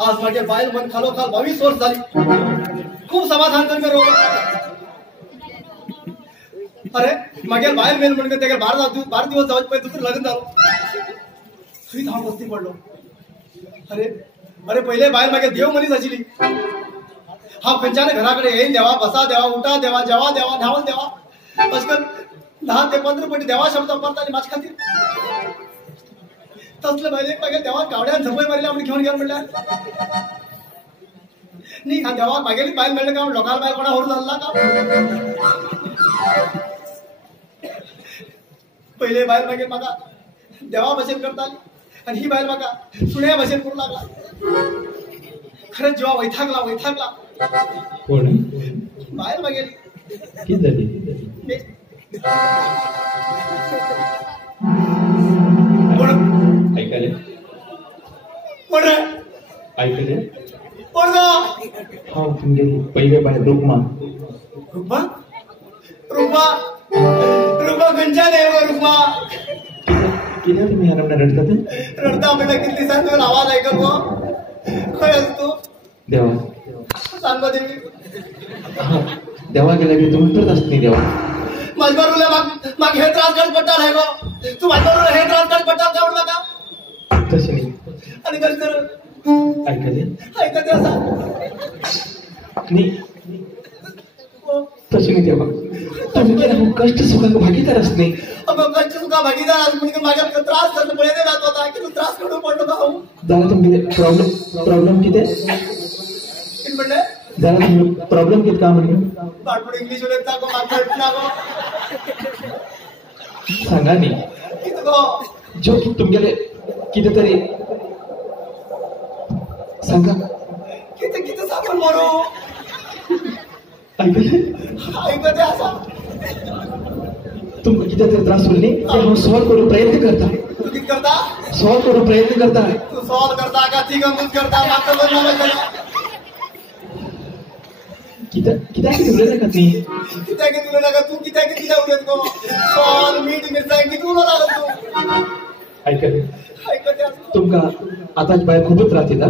आज माझे बायल मन खालोखाल 22 वर्ष झाली खूप समाधान करके रो अरे मागे बायल मेल म्हणून ते 12 दिवस जाऊन पहिले दुसरं लग्न झालं तुझी धाव बसती पडलो अरे अरे पहिले बायल मागे देव मनीच अशिली हा खंचाने घराकडे येईन देवा बसा देवा उठा देवा जेवा देवा धावून देवा आजकाल 10 ते 15 पटी देवा शब्द वापरताना माझ्या खातीर तसलं पाहिजे मागे देवा गावड्यान झपय मारली आपण घेऊन घेऊन म्हणल्या नाही हा देवा मागेली बायल मिळलं का लोकांना बाहेर कोणा होऊन झाला का पहिले बाहेर मागे मागा देवा बसेल करता आणि ही बाहेर मागा सुण्या बसेल करू लागला खरंच जेव्हा वैथागला कोण बाहेर मागेल किती झाली ऐकाले कोण ऐकले कोण हा तुमचे पहिले बाहेर रुक्मा गंजा देव रुक्मा किती तुम्ही हरवणार रडता म्हणलं किती सांगतो आवाज ऐकत गो खय असतो देवा सांगो देवी देवा गेला की तुम्ही करत असत नाही देवा माझ्या रुले माग हे त्रास करत पडताल आहे गो तू माझ्या रुले हे त्रास करत पडताल का म्हणला का तसे नाही आणि कर ऐकले असा नाही तसे नाही देवा तुम्ही केला कष्ट सुखात भागीदारच नाही अगं कष्ट सुखा भागीदार आज म्हणजे माझ्या त्रास करत पडे नाही राहत होता की तू त्रास करून पडलो का हो दादा तुमचे प्रॉब्लेम किती म्हणले दादा तुम्ही प्रॉब्लेम किती का म्हणजे पाठपुढे इंग्लिश मध्ये टाको मागं टाको सांगा नाही किती गो जो की तुमच्याकडे कितीतरी सांगा किती सापड मारू ऐकले असा तुमका कितीतरी त्रास होईल नाही सॉल्व करून प्रयत्न करता तू किती करता सॉल्व करून प्रयत्न करता तू सॉल्व करता का ती गंमत करता मागचं बनवलं किती उरले का ती किती तुला नका तू किती तिला उरत गो सॉल मीठ मिरचा किती उरला लागत तू ऐकले तुमका आताच बाहेर खूपच राहते ना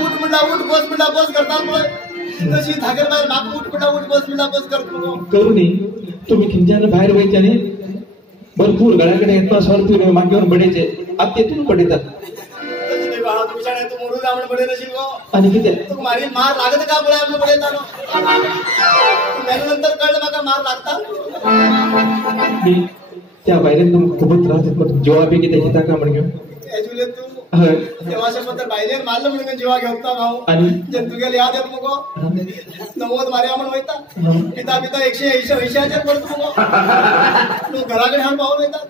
उठ म्हणला बस करतात तशी धागर बाहेर माग उठ म्हणला बस करतो करू नये तुम्ही खिंच्यानं बाहेर व्हायच्याने भरपूर गळ्याकडे येतात सॉल्व तुम्ही मागेवर बडेचे आता तेथून पडतात आणि किती मारी मार लागत का बळे आपलं बळे नंतर कळलं बघा मार लागतात त्या बाहेर तुम्ही खूपच त्रास देत जेव्हा की त्याची टाका म्हणजे तू तेव्हा बाहेर मारलं म्हणून जेव्हा घेऊता भाऊ आणि जंतू गेले याद येत मग 90 मार्या म्हणून व्हायता पिता 180 पडतो मग तू घराकडे हाण पाहून येतात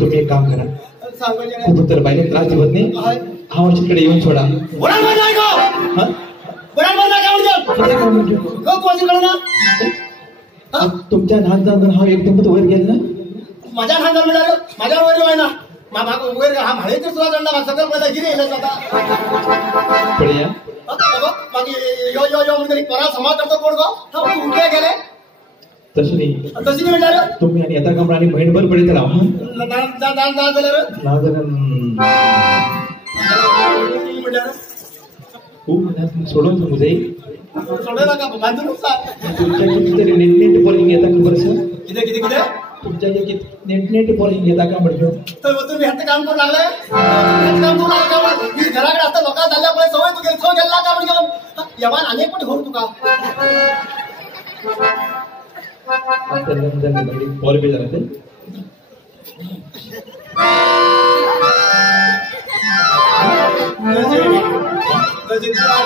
तुम्ही एक काम करा सांगायचं तर बाहेर त्रास देत नाही हा वर्षाकडे येऊन सोडा तुमच्या लहान हा एकदम वर गेला ना माझ्या लहान मिळालं माझ्या वर आहे ना वगैरे हा म्हणे तर सुद्धा दंडा सगळं पहिला गिरी येईल म्हणजे परा समाज करतो कोण गो उठले गेले तसं नाही तशी नाही मिळालं तुम्ही आणि आता कमरा आणि बहीण पडेल तर सोडून सांगू जाईल सोडायला का बांधून तुमच्या कितीतरी नेट बॉलिंग येतात का बरं सर किती तुमच्या नेट बॉलिंग येतात का बरं तर तुम्ही ह्याचं काम करू लागलाय काम करू लागला का मी घराकडे असता लोकांना झाल्यामुळे सवय तू गेली गेला का म्हणजे यमान अनेक पण होऊ तुका बॉल बी झाला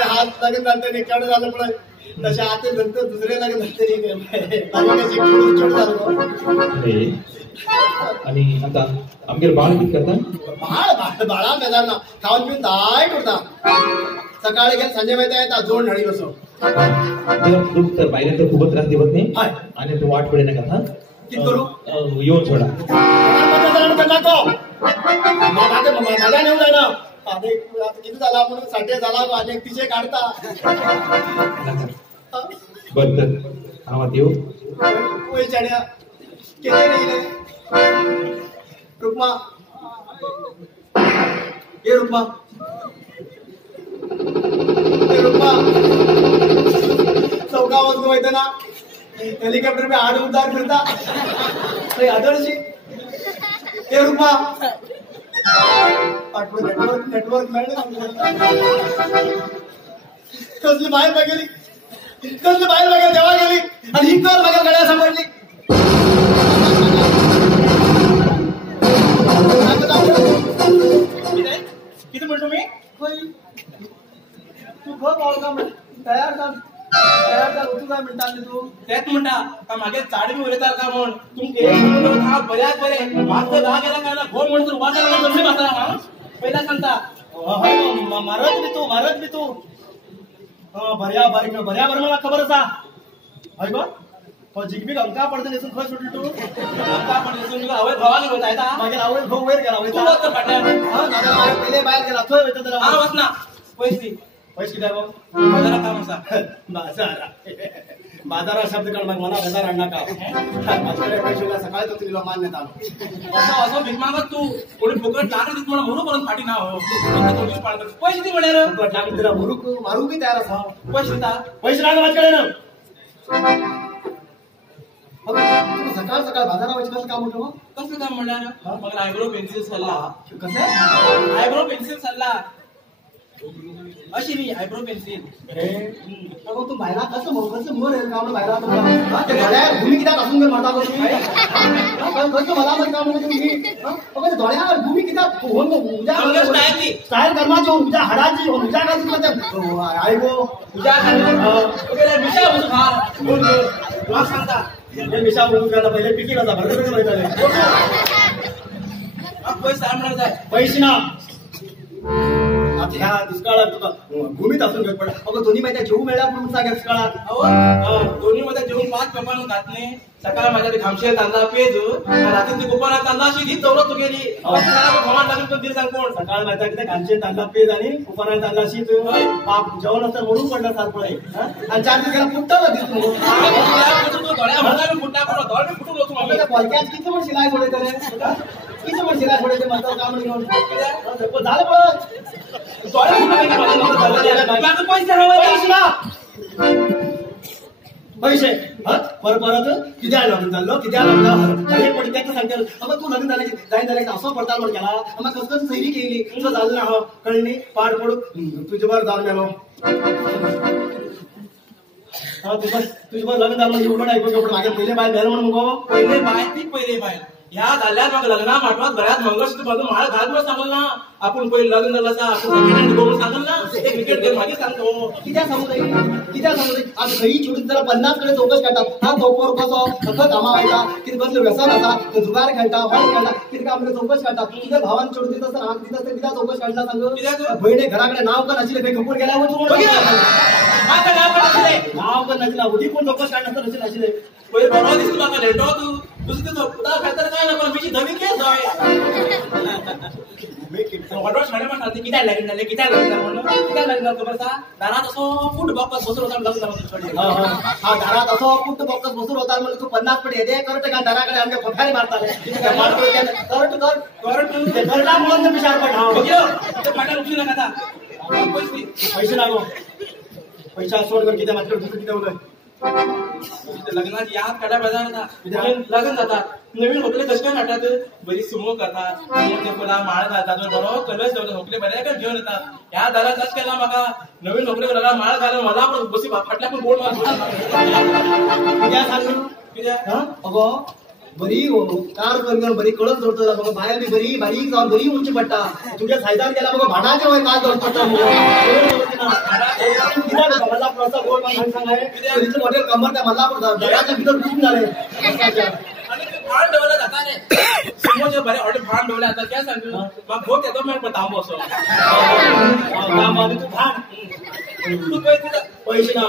हात लागत झालं निकाड झालं पण तशा आता नंतर दुसरे लागत आणि आता आमगे बाळ किती करता बाळा मैदान ना खाऊन पिऊन दाट उठता सकाळी गेल संजय माहिती येतात जोड ढाळी बसव तर बाहेर तर खूपच त्रास देत नाही आणि तू वाट पडे ना का किती करू येऊन सोडा माझा नेऊन जाय ना किती झाला आपण 60 झाला अनेक तिचे काढता बर तर आवाज येऊ चाड्या केले नाही रुक्मा ये रुक्मा चौका वाजतो माहिती ना हेलिकॉप्टर पे आड उतार फिरता आदर्शी हे रुक्मा नेटवर्क नेटवर्क कसली बाहेर बघेली तेव्हा गेली आणि ही कर बघा गड्या सापडली किती म्हणतो मी तू तयार तू काय म्हणता तू तेच म्हणता का मागे चाड बी उलयता का म्हण तुमके हा बऱ्याच बरे मागचं दहा गेला का भो म्हणतो उभा करा कशी बसला पहिला सांगता मारत बी तू बऱ्या मला खबर असा हय बा जिगबी अंका पडता नेसून खय सुटली तू अंका पडसून तुला आवय भावाने होता येता मागे आवड भाऊ वैर गेला तू होता पाट्या पहिले बाहेर गेला थोय होता त्याला हा बस ना पैसे किती आहे बाजारात काम असा बाजारा शब्द काढ मग मला बाजार आणणार का माझ्याकडे पैसे सकाळी तर तुला मान्यता असं भीक मागत तू कोणी फुकट लागत तिथ मला म्हणून परत फाटी ना हो पैसे ती म्हणे फुकट लागली तुला मारू बी तयार असा पैसे लागले माझ्याकडे ना सकाळ बाजारा व्हायचं काम होतं कसं काम म्हणणार मग आयब्रो पेन्सिल सल्ला कसं आयब्रो पेन्सिल सल्ला अशी नाही आयब्रो पेन्सिल तू बाहेर कसं मोर आहे का बाहेर भूमी किती असून म्हणता कसं मला माहिती का तुम्ही धोळ्यावर भूमी किती स्टाईल कर्माची उद्या हाडाची उद्या काय आयगो उद्या मिशा सांगता मिशा पहिले पिकी नव्हता भरत माहिती पैसे आणणार जाय पैसे ना ह्या दुष्काळात तुका भूमीत असून घेत पडा अगं दोन्ही माहिती जेवू मिळाला म्हणून सांगा दुष्काळात दोन्ही मध्ये जेवून 5 पेपान घातले सकाळ माझ्या घामशे तांदळा पेज रात्री ती कुपन तांदळाशी धी चौरत तू गेली भगवान लागून पण दिल सांग कोण सकाळ माहिती किती घामशे तांदळा पेज आणि कुपन तांदळाशी पाप जेवण असतं म्हणून पडलं सारखं आणि 4 दिवस गेला फुटतं दिसतो धोळ्या म्हणा फुटा पण धोळ फुटून होतो पॉडकास्ट किती पण शिलाय थोडे तरी किती पण शिलाय थोडे ते म्हणतात काम घेऊन झालं पण पैसे परत किती लग्न झालं किती लग्न पण त्याचं सांगते मग तू लग्न झालं जाईन असं पडताल म्हण केला मग कसं सैरी केली तुझं झालं ना कळणी पाड पडू तुझ्यावर जाऊन गेलो तुझ्यावर लग्न झालं म्हणजे उलट ऐकून मागे पहिले बाय घ्यायला म्हणून पहिले बाय ह्या झाल्यात मग लग्ना माठवात गळ्यात मंगळसूत्र बाजू माळ घाल मग सांगल ना आपण पहिले लग्न झालं आपण सांगल ना ते क्रिकेट गेम माझी सांगतो कित्या सांगू आज खरी छोटी त्याला 50 कडे चौकश करतात हा चौकोर कसं कामा व्हायचा किती कसलं व्यसन असा जुगार खेळता हॉल खेळता किती कामले चौकश करतात तुझ्या भावाने छोटी तिथं असं राग तिथं तिला चौकश काढला सांग बहिणी घराकडे नाव का नसले काही कपूर गेल्यावर नाव का नसला उदी पण चौकश काढण्याचं नसेल नसले परवा दिसतो बाबा लेटो तू दुसरी तो पुढा खातर काय ना पण मी धवी केस जाय ऑर्डर शाळे पण आधी किती लागेल म्हणून किती लागणार तो बसा दारात असो फूट बॉक्स बसून होता लग्न हा दारात असो फूट बॉक्स बसून होता म्हणजे तू 50 पट येते करत का दाराकडे आमच्या कोठारी मारतात करट घरला म्हणून विचार पण फाटा उठली नका पैसे लागो पैसा सोड कर किती मात्र दुसरं किती होतं लग्नात याद काढा बाजार लग्न जातात नवीन होकले कसे काय काढतात बरी सुमो करतात फुला माळ घालतात बरोबर कलर्स ठेवतात होकले बऱ्या काय घेऊन येतात ह्या दारा कस केला माका नवीन होकले लगा माळ घालून मला पण बसी फाटल्या पण गोड अगो बरी कार करून बरी कळत जोडतो बघा बाहेर बी बरी बारीक जाऊन बरी उंची पडता तुझ्या सायदान गेला बघा भाडाचे वय काय जोड पडता मला प्रसा गोड सांगाय हॉटेल कमर त्या मला पण घराच्या भीतर घुसून झाले भांड डोला जाता रे समोरचे बरे ऑर्डर भांड डोला आता काय सांगू मग भोग येतो मी पण थांबो असो तू भांड तू पैसे ना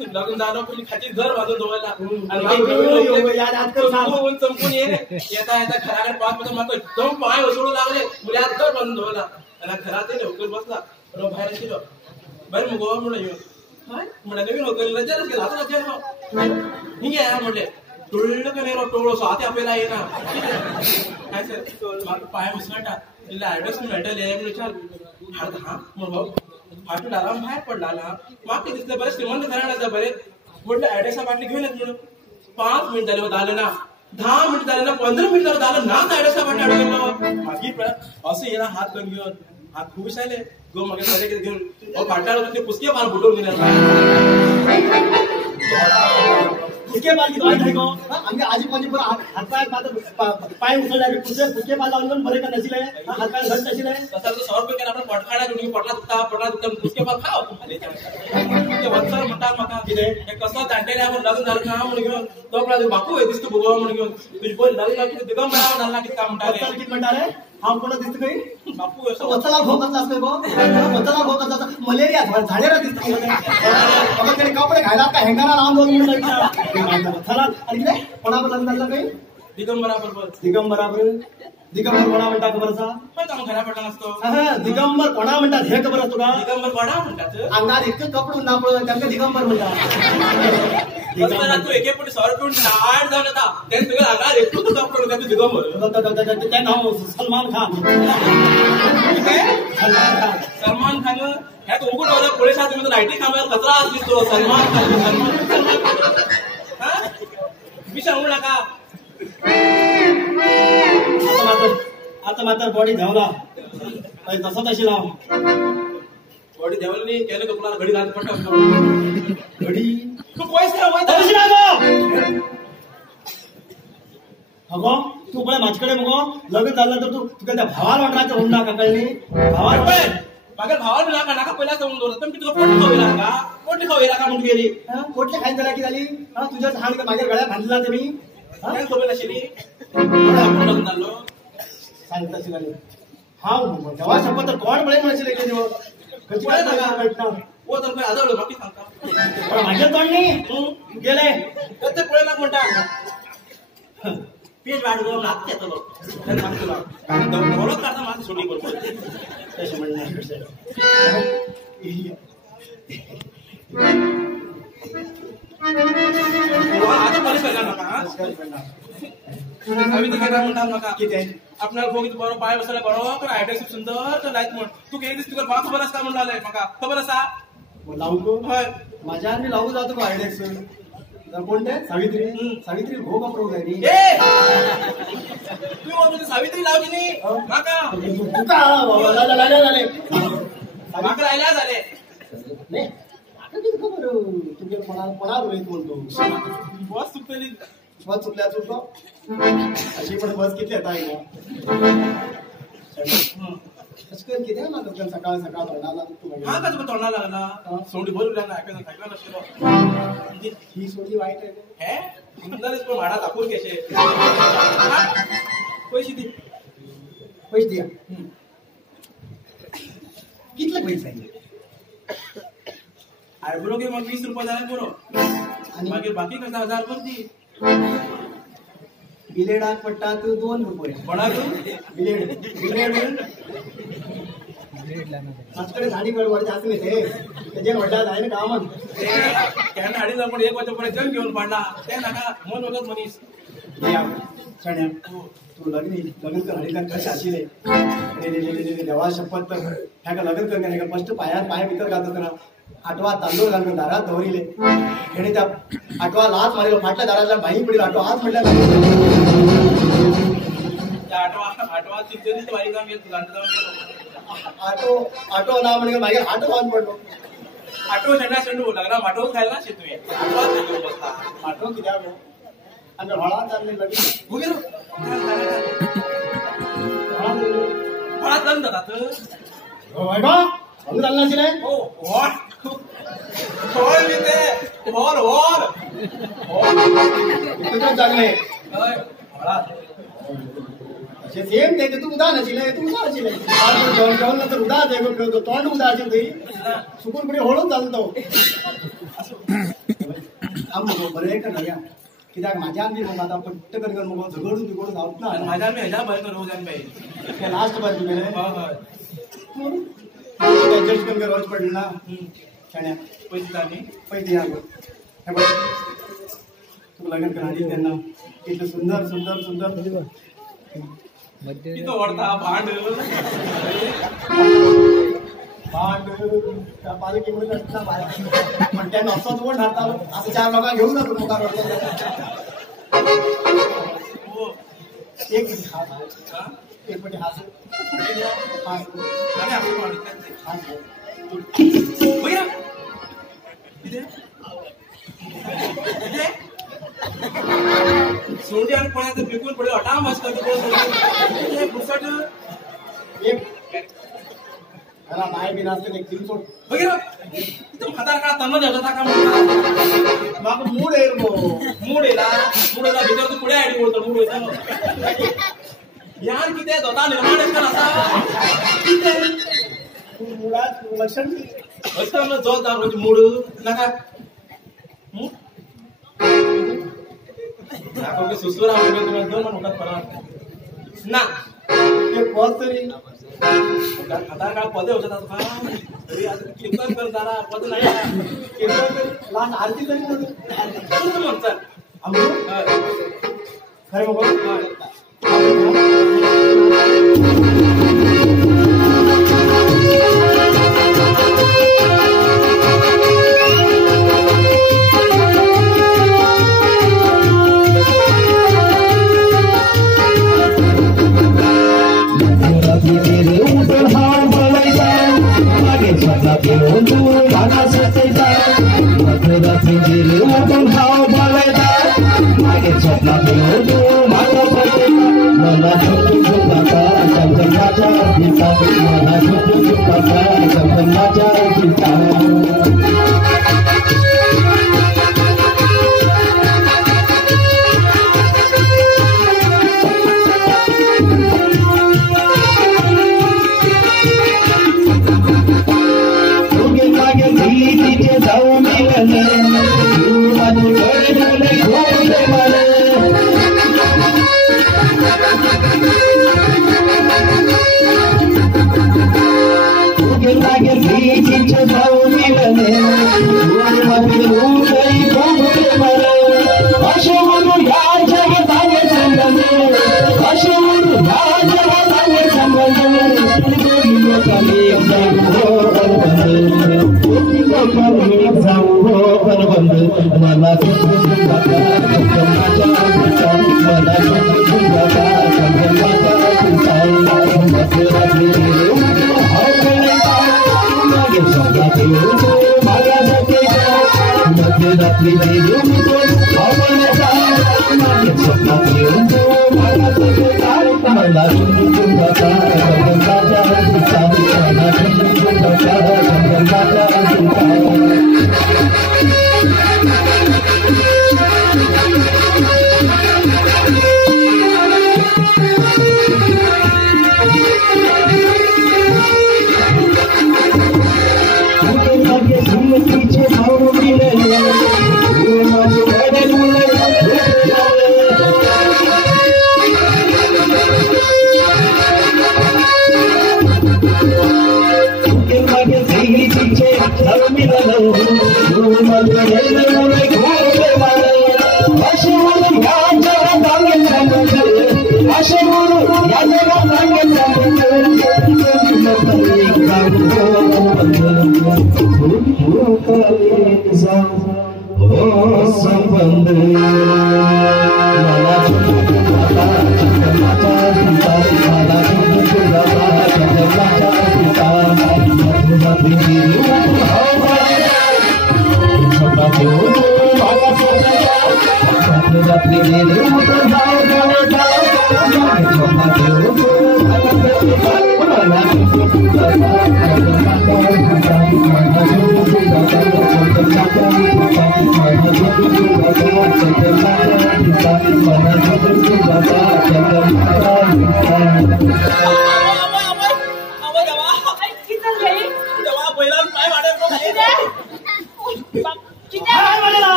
लग्न झालं पण खाती घर बांधून धुवायला चमकून येता घराकडे 5 मिनिटं मग एकदम पाय उसळू लागले मुले आज घर बांधून धुवायला आणि घरात लवकर बसला बाहेर शिलो बरं मग गोवा म्हणून येऊ म्हणा नवीन होतं लज्जाच गेला आता लज्जा ठीक आहे म्हटले टोळलं का नाही टोळ सो आता आपल्याला येईना काय सर म्हाका पाय मुसळटा इल्ले ऍड्रेस मेळटले म्हण विचार हा म्हणून फाटू डाला भायर पडला ना म्हाका दिसलं बरें श्रीमंत घराण आसा बरें व्हडले ऍड्रेसा फाटली घेवन येत म्हणून 5 मिनिट जाले जालें ना 10 मिनिट जालें ना 15 मिनिट जालें ना ऍड्रेसा फाटली अडकलो मागीर असं येना हात करून घेवन हात खूब जाले गो मागीर सगळे कितें घेवन फाटल्यान ते पुसके पार बुटोवन गेले पुसके पाल किती वाईट आहे गो आमगे आजी पंजी पुरा हातपाय पाय उचलले पुसके पाल लावून बरे का नशिले हातपाय घट नशिले तसा तो 100 रुपये केला आपण पटखाडा तुम्ही पटला दुखता पुसके पाल खाओ ते वत्सर म्हणतात म्हाका कितें हे कसं जाणटेले आपण लग्न झालं ना म्हणून घेऊन तो आपला बापू हे दिसतो भोगवा म्हणून घेऊन तुझी बोल लग्न किती दिगंबरा झाला किती काय म्हणताले किती म्हणताले हा कोण दिसतो काही बापू असं वत्सला भोगत असतो गो वत्सला भोगत असतो मलेरिया झाडेला दिसतो मग त्याने कपडे घायला का हँगाला लावून दोन मिनिट वत्सला आणि किती कोणाबरोबर लग्न झालं काही दिगंबरा बरोबर दिगंबर कोणा म्हणतात खबर असा पण काम घरा पडला नसतो दिगंबर कोणा म्हणतात हे खबर असतो का दिगंबर कोणा म्हणतात अंगात इतकं कपडून नापळ त्यांना दिगंबर म्हणतात तू एके पुढे 100 रुपये टाळ जाऊन येता त्याने तुला अंगात एकटूच कपडून का तू दिगंबर ते नाव सलमान खान सलमान खान ह्या तो उघड वाजा पुढे साथ तुम्ही लाईटी कामावर कचरा असली तो सलमान खान हा मी सांगू नका आता मात्र बॉडी धावला तसा तशी लाव बॉडी देवलनी केलं का कुणाला घडी घालत पडतो घडी तू पैसे अगो तू पळय माझ्याकडे मगो लग्न झालं तर तू तुका त्या भावाला म्हणण्याचं होऊन नाका कळली भावाला मागे भावाला नाका नाका पहिला जाऊन दोन पण तुला पोटी खाऊ का पोटी खाऊ का म्हणून गेली पोटले खाईन झाला की झाली तुझ्याच हाड माझ्या गळ्यात बांधला ते मी काय सोबत असेल आपण लग्न झालो सांगता शिकाली हा तेव्हा शपथ तर कोण पळे म्हणशील एक दिवस कशी काय सांगा ओ तर काय आदळलं बाकी सांगता माझ्या तोंडनी गेले तर ते पळे लाग म्हणता पेट वाढ गो लागते तो तर सांगतो ना ओळख करता माझी सोडी करतो तसे म्हणणार आता मला सांगा नका कविता काय म्हणतात नका किती आहे आपल्याला भोगीत बरो पाय बसला बरोबर ऍड्रेस सुंदर लायत म्हण तू काही दिस तुका खबर असता म्हणून आलाय म्हाका खबर असा लावू होय माझ्या मी लावू जातो का आयडेक्स कोणते सावित्री भोग वापरत आहे ए तू म्हणतो सावित्री लावली नाही माका झाले माका राहिला झाले नाही खबर तुमच्या कोणा बोलतो बस चुकतली बस चुकल्या चुकलो अशी पण बस किती आता किती ना सकाळ सकाळ तोंडाला हा का तुका तोंडा लागला सोंडी भरून लागला ऐकायला नसतो ही सोडी वाईट आहे हे सुंदरच पण भाडा दाखवून घ्यायचे पैसे दे पैसे द्या कितले पैसे आहे आयब्रो घे मग 20 रुपये झाले पुरो आणि मागे बाकी कसा 1000 पण दी बिलेडाक पडतात 2 रुपये कोणाकडून बिलेड आजकडे झाडी वडवड जास्त नाही त्याचे वडला आहे ना कामन त्यांना अडीच आपण 1 वर्षापर्यंत जण घेऊन पाडला ते नका मन वगत मनीस सण्या तू लग्न कर हरिका कशी अशिले देवा शपथ तर ह्या लग्न कर नाही का फर्स्ट पायात पाय भितर घालतो ना 8वा तांदूळ घालून दारात दौरीले आणि त्या 8वा लाच मारिलो फाटल्या दाराला बाई पडली 8वा हात म्हटल्या आठवा तिथे बाई जाऊन गेलो ऑटो नाव म्हणजे मागे ऑटो लावून पडलो आठव शेंडू लागला माठव खायला शेतू ऑटो किती आणि हळा चालले लगेच फळात जाऊन जातात चालू चालला असेल हो वॉट होय मी ते होल होल चांगले फळात सेम ते तू उदा नशिले तू उदा अशिले जेवण नंतर उदा खेळतो तोंड उदा असेल तरी सुकून पुढे होळून चालतो बरे का नाही कित्याक माझ्या आम्ही मग आता पट्ट कर मग झगडून बिघडून जाऊत ना माझ्या मी ह्याच्या बरें रोज आनी पाहिजे लास्ट बार तुझे ऍडजस्ट करून रोज पडले ना शाण्या पैसे जाणी पैसे या तू लग्न करायची त्यांना इतकं सुंदर सुंदर सुंदर किती वडता भांड त्या पालिकेमध्ये पण त्यांना असं कोण ढालता असं 4 लोकांना घेऊन जातो मुखार एक पटी हास सोंडी आणि पळ्याचं फेकून पडे हटा मस्त पुसट एक त्याला नाही बी नसते एक 3 सोड बघितलं इथं म्हातार काळा तन्न देवता का म्हणतात मग मूड आहे मूड येला भीतर तू पुढे आयडी बोलतो मूड येतो यार किती होता निर्माण असा मुळात लक्षण असं जोत दाखवते मूड नका दाखव सुसुरा वगैरे तुम्हाला 2 मन होतात परत ना ते पद तरी म्हातार काळ पदे होतात का तरी आज कीर्तन कर जरा पद नाही कीर्तन लास्ट आरती तरी म्हणतात खरं बघ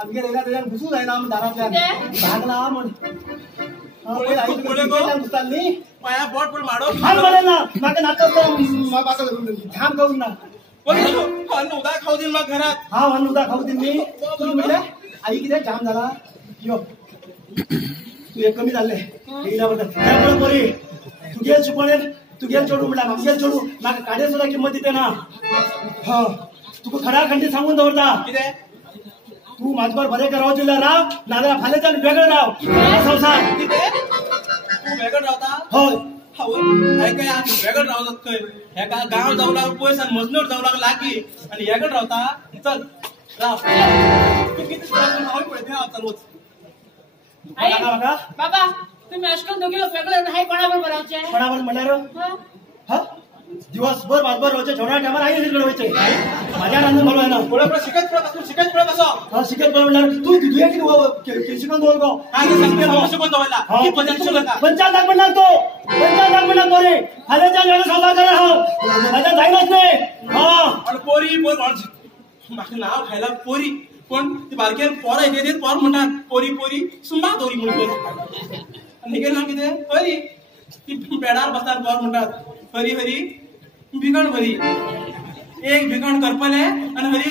आमगे रेला त्याच्यात घुसून जायना दारातल्या भागला म्हण घुसताल पाया बोट पण माडो म्हणेल ना मागे नाटक ध्यान करून ना उदा खाऊ देईल मग घरात हा म्हणून उदा खाऊ देईल मी तुला म्हटलं आई किती जाम झाला यो तू एक कमी झाले त्यामुळे बरी तू गेल चुकवणे तू गेल चोडू म्हटला गेल चोडू माका काढे सुद्धा किंमत देते ना हा तुका खडा खंडी सांगून दवरता किती तू माझ्यावर बरे राव जिल्हा राव नाला फाले जाऊन वेगळं राव संसार किती तू वेगळं राहता होय काय वेगळं राहतात खंय हे का गाव जाऊ लागला पयस आणि मजनूर जाऊ लागला लागी आणि वेगळं राहता चल राव तू किती पडते चल बाबा तुम्ही अशकन दोघे वेगळं नाही कोणाबरोबर राहायचे कोणाबरोबर म्हणणार हा दिवसभर माझभर रोजच्या जेवणा टायमाला आई घडवायचे माझ्या रांधून बोलवाय ना कोणाकडे शिकत पडत असो हा शिकत म्हणणार तू तुझ्या शिकून बोल गो शिकून दवायला 50 लाख म्हणणार तो 50 लाख म्हणणार पोरे हालेच्या वेळेला सौदा करा हो माझ्या जाईनच नाही हा आणि पोरी माझं नाव खायला पोरी पण ती बारके पोर येते पोर म्हणतात पोरी पोरी सुंबा दोरी म्हणून आणि नाव किती हरी ती बेडार बसतात पोर म्हणतात हरी हरी भिकण भरी एक भिकण करपले आणि हरी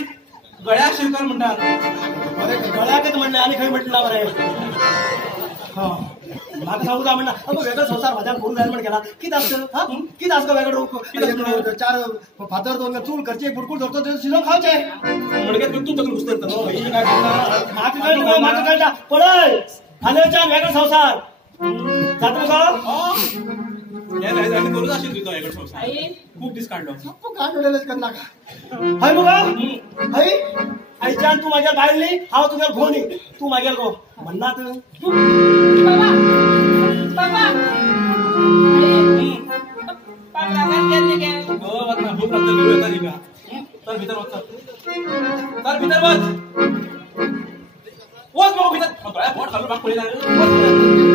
गळ्या शिरकर म्हणतात अरे गळ्याकच म्हणले आणि खंय म्हटलं बरे हा माझं सांगू का म्हणला अगं वेगळं संसार माझ्या करून जायला म्हण केला किती असतं हा किती असतं वेगळं 4 फातर 2 चूल करचे बुडकुड धरतो ते शिलो खावचे म्हणगे तू तक घुसतो माझं कळता पळय खाण्याच्या वेगळं संसार जातो का करूच असेल तुझा वेगळं संसार आई खूप दिस काढलो काढलेलंच कर नाका हाय बघा हाय आईच्या तू माझ्या बाहेरली हा तुझ्या घोनी तू मागेल गो म्हणणार बाबा बाबा पागला वाटते के हो वाटना भूक लागते होता निघा तर भीतर तर भीतर बस वस मग भीतर बळा पोट खालून बाग पडला